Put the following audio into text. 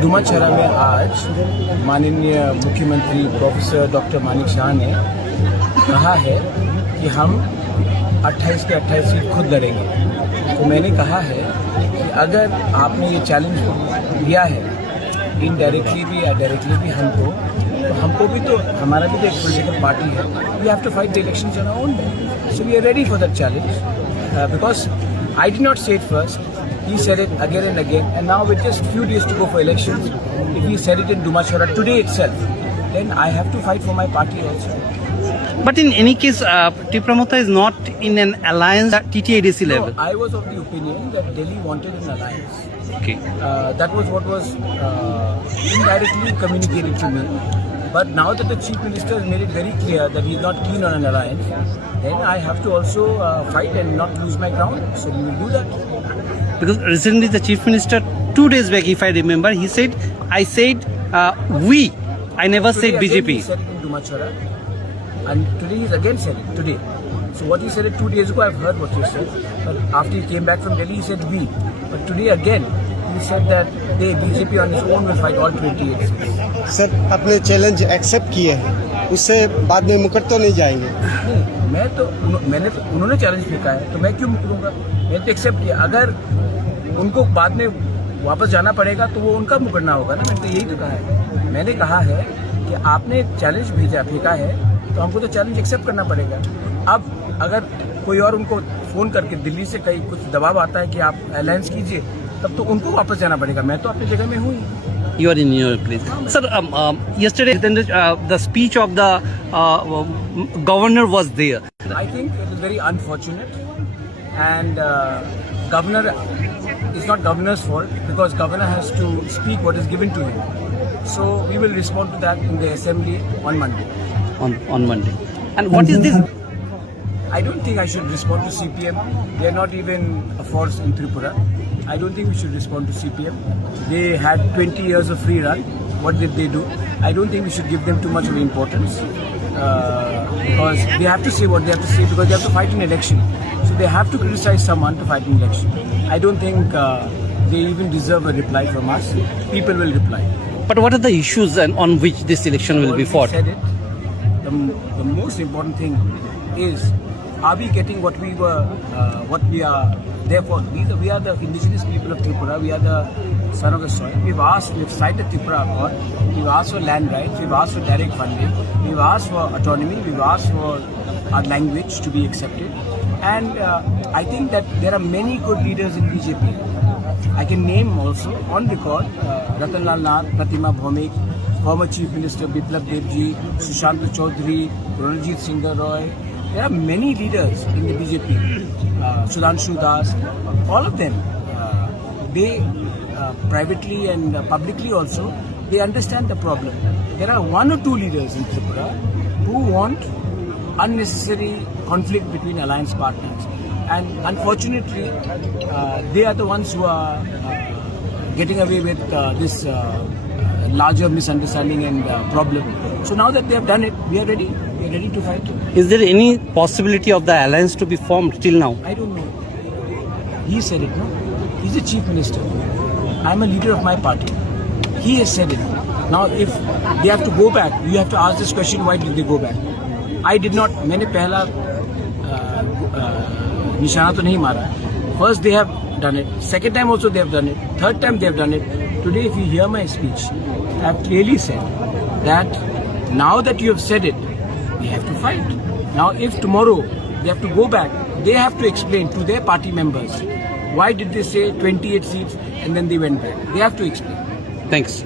दुमाछरा में आज माननीय मुख्यमंत्री प्रोफेसर डॉक्टर मानिक शाह ने कहा है कि हम 28 के 28 सीट खुद लड़ेंगे। तो मैंने कहा है कि अगर आपने ये चैलेंज दिया है इनडायरेक्टली भी या डायरेक्टली भी हमको, तो हमको भी तो हमारा भी तो एक पॉलिटिकल पार्टी है। We have to fight the elections on our own. So we are ready for that challenge because I did not say it first. He said it again and again, and now with just few days to go for elections, if he said it in Dumachara today itself, then I have to fight for my party also. But in any case, Tipra is not in an alliance at TTADC level. No, I was of the opinion that Delhi wanted an alliance. Okay. That was what was indirectly communicated to me. But now that the Chief Minister has made it very clear that he is not keen on an alliance, then I have to also fight and not lose my ground. So we will do that. Because recently the Chief Minister, 2 days back, if I remember, he said, I said we. I never said BJP. He said it in Dumachara, and today he's again said it today. So what he said it 2 days ago, I've heard what he said. But after he came back from Delhi, he said we. But today again, he said that they BJP on its own will fight all 28 seats. Sir, अपने challenge accept किए हैं, उससे बाद में मुकर तो नहीं जाएंगे? नहीं, उन्होंने चैलेंज फेंका है, तो मैं क्यों मुकरूंगा? मैंने तो एक्सेप्ट किया. अगर उनको बाद में वापस जाना पड़ेगा तो वो उनका मुकरना होगा ना. मैंने तो यही तो कहा है. मैंने कहा है कि आपने चैलेंज फेंका है तो हमको तो चैलेंज एक्सेप्ट करना पड़ेगा. अब अगर कोई और उनको फोन करके दिल्ली से कहीं कुछ दबाव आता है कि आप अलायंस कीजिए, तब तो उनको वापस जाना पड़ेगा. मैं तो अपनी जगह में हूँ. You are in your place. Sir, yesterday the speech of the governor was there. I think it is very unfortunate, and governor is not governor's fault because governor has to speak what is given to him. So we will respond to that in the assembly on Monday. On Monday. And what is this? I don't think I should respond to CPM. They are not even a force in Tripura. I don't think we should respond to CPM. They had 20 years of free run. What did they do? I don't think we should give them too much of importance because they have to say what they have to say because they have to fight an election. So they have to criticize someone to fight an election. I don't think they even deserve a reply from us. People will reply. But what are the issues on which this election will be fought? Said it. The most important thing is, are we getting what we were, what we are there for? We are the indigenous people of Tripura. We are the son of the soil. We've signed the Tipra Accord. We've asked for land rights. We've asked for direct funding. We've asked for autonomy. We've asked for our language to be accepted. And I think that there are many good leaders in BJP. I can name also on record Ratanlal Nath, Pratima Bhaumik, former Chief Minister Biplab Debji, Sushant Chaudhary, Ronaldjit Singh Roy. There are many leaders in the BJP. Sudhanshu Das, all of them. They privately and publicly also, they understand the problem. There are 1 or 2 leaders in Tripura who want unnecessary conflict between alliance partners. And unfortunately, they are the ones who are getting away with this larger misunderstanding and problem. So now that they have done it, we are ready. We are ready to fight. Is there any possibility of the alliance to be formed till now? I don't know. He said it, no? He's the Chief Minister. I'm a leader of my party. He has said it. Now if they have to go back, you have to ask this question, why did they go back? I did not. मैंने पहला निशाना तो नहीं मारा. First they have done it. Second time also they have done it. Third time they have done it. Today if you hear my speech, I have clearly said that now that you have said it, we have to fight. Now if tomorrow they have to go back, they have to explain to their party members why did they say 28 seats and then they went back. They have to explain. Thanks.